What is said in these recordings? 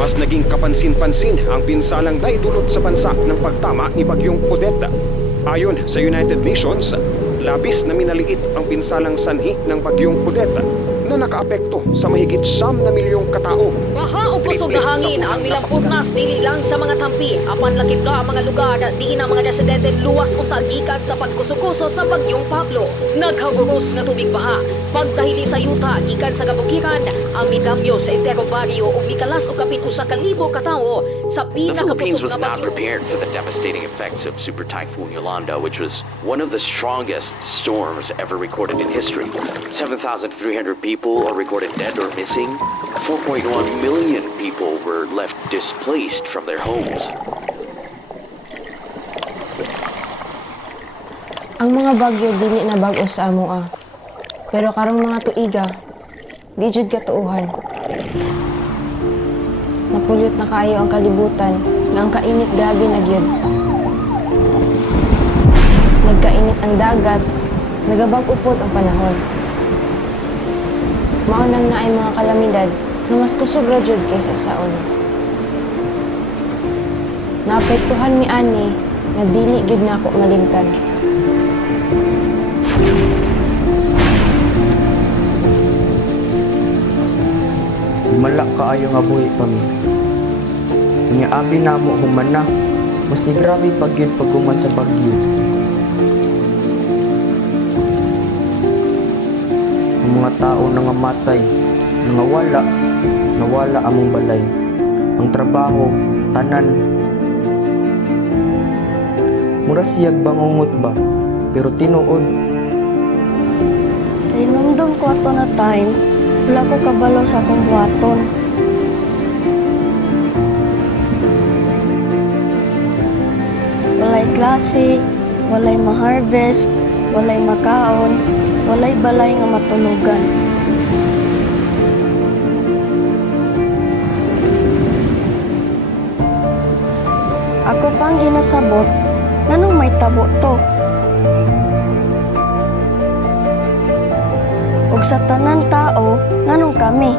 Mas naging kapansin-pansin ang pinsalang naidulot sa bansa ng pagtama ni Bagyong Odette. Ayon sa United Nations, labis na minaliit ang pinsalang sanhi ng Bagyong Odette na nakaapekto sa mahigit 9 na milyong katao. Baha o pusog na hangin ang milamputnas dili lang sa mga tampi. Apan lakip ka ang mga lugar diin ang mga residente luwas o tagikan sa pagkusukuso sa Bagyong Pablo. Naghaguros nga tubig baha. Pagdahili sa yuta gikan sa kabukiran ang midamyo sa entero baryo ug mikalas og kapit usa ka libo ka tawo sa The Philippines pinakapusog was nga not bagyo. prepared for the devastating effects of Super Typhoon Yolanda, which was one of the strongest storms ever recorded in history. 7,300 people are recorded dead or missing. 4.1 million people were left displaced from their homes. Ang mga bagyo dili na bag-o sa amoa. Pero karong mga tuiga, di jud katuuhan. Napulyot na kaayo ang kalibutan nga ang kainit grabe na gyud. Nagkainit ang dagat, nagabag-upot ang panahon. Maunang na ay mga kalamidad na mas kusog ra jud kaysa sa una. Naapektuhan mi ani nga dili gyud nako malimtan. Malak kaayo nga buhi pa mi. Nga abi namo human na, mas grabe pagyud pagguman sa bagyo. Ang mga tao nga matay, nawala among balay. Ang trabaho, tanan. Mura siyag bangungot ba, pero tinuod. Inumdum ko ato na time, wala ko kabalo sa akong buhaton. Walay klase, walay ma-harvest, walay makaon, walay balay nga matunugan. Ako pang ginasabot, nganong may tabo to? Ug sa tanan tao, nganong kami?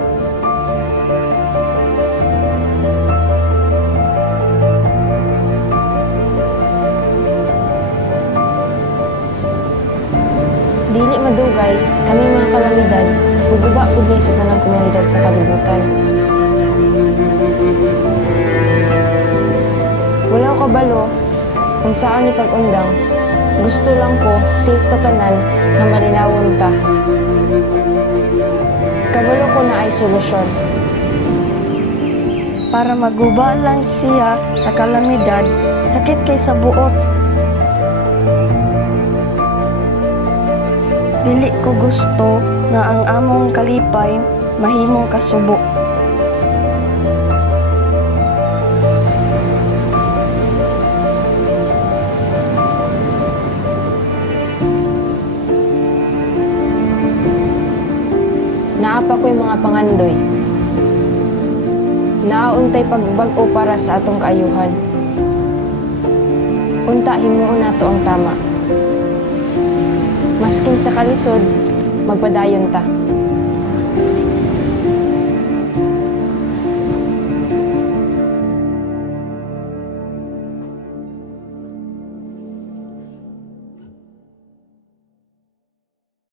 Dili madugay kami mga kalamidad guguba pud ni sa tanang komunidad sa kalibutan. Wala ko kabalo kung saan ni pag-undang. Gusto lang ko safe ta tanan nga malinawon ta. Kabalo ko na ay solusyon. Para maguba lang siya sa kalamidad, sakit kay sa buot. Dili ko gusto nga ang among kalipay mahimong kasubo. Naapa ko'y mga pangandoy. Naauntay pagbag-o para sa atong kaayuhan. Unta himuon nato ang tama. Maskin sa kalisod, magpadayon ta.